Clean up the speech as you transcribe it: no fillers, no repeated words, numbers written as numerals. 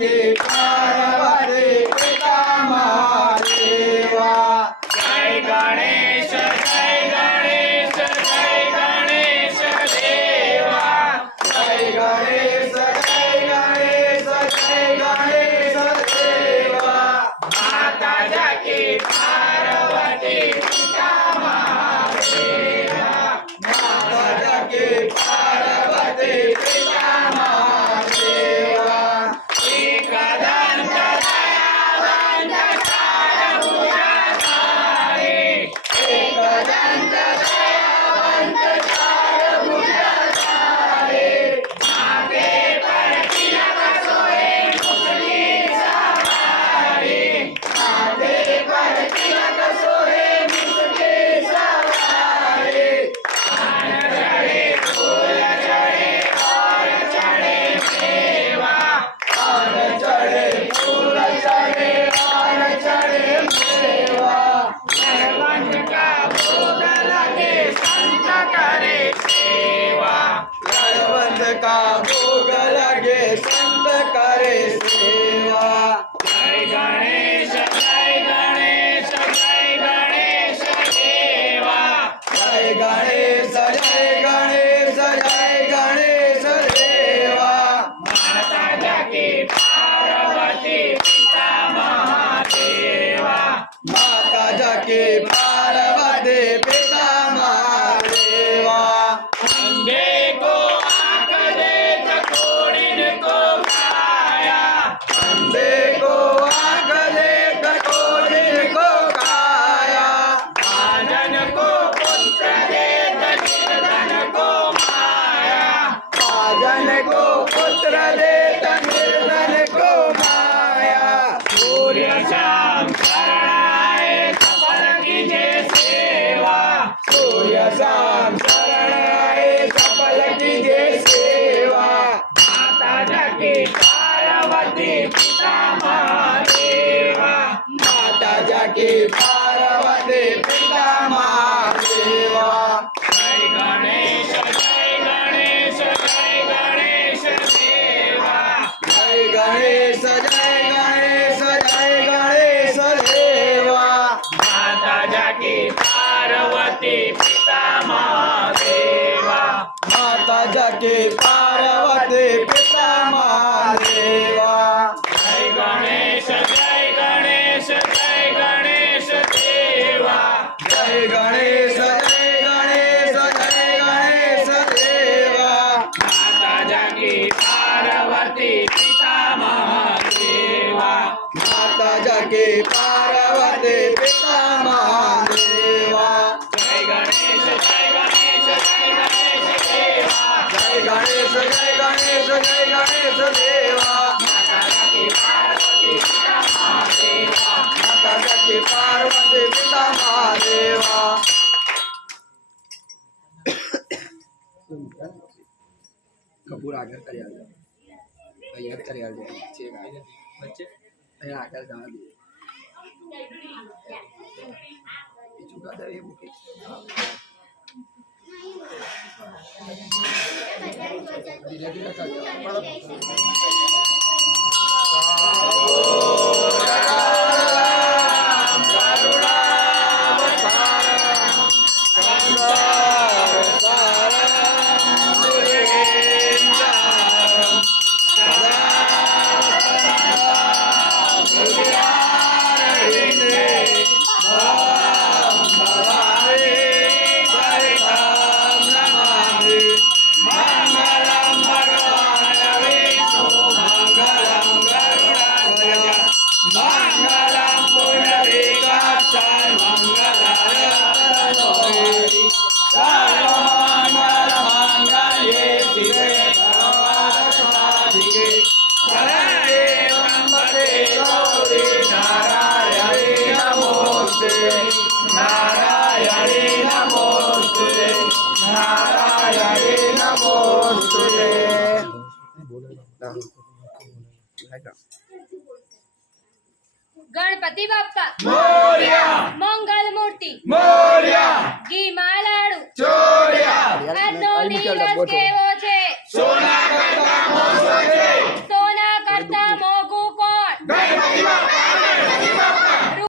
की पार्वती पिता महादेवा जय गणेश देवा जय गणेश देवा माता जाकी पार्वती पिता महादेवा माता की पार्वती पिता महादेवा एकदंत दयावंत चारभुजधारी एकदंत दयावंत चारभुजधारी माथे पर तिलक सोहे मुसली सवारी माथे पर तिलक सोहे मुसकी सवारी पान चढ़े फूल चढ़े और चढ़े मेवा और चढ़े फूल चढ़े और चढ़े मेवा सर्वंग का भोग लगे संत करे सेवा गणवंत का भोग लगे संत करे सेवा जय गणेश देवा जय गणेश देवा माता जाकी पार्वती पिता महादेवा माता जाकी पार्वती पिता महादेवा अंधे को आंख दे चकोड़िन को काया अंधे को आँख दे कठोर को काया महाजन को पुत्र दे निर्धन को माया महाजन को पुत्र देता निर्धन को माया सूर्य शाम शरण आए सफल कीजे सेवा सूर्य शाम शरण आए सफल कीजे सेवा माता जाकी पार्वती पिता महादेवा माता जाकी पार्वती पिता महादेवा जय गणेश देवा जय गणेश देवा माता जाकी पार्वती पिता महादेवा माता जाकी पार्वती पिता महादेवा जय गणेश देवा जय गणेश देवा माता जाकी पार्वती पिता महादेवा माता जाकी पार्वती पिता महादेवा जय गणेश देवा जय गणेश देवा माता जाकी पार्वती पिता महादेवा माता जाकी पार्वती पिता महादेवा कपूर आगे कर यार भैया कर यार बच्चे भैया आगे जाना दे चुका दे ये मुके धीरे धीरे कर गणपती बाप्पा मोरया मंगल मूर्ती मोरया घी मालाडू चोरया हात दोन्ही रस केवळ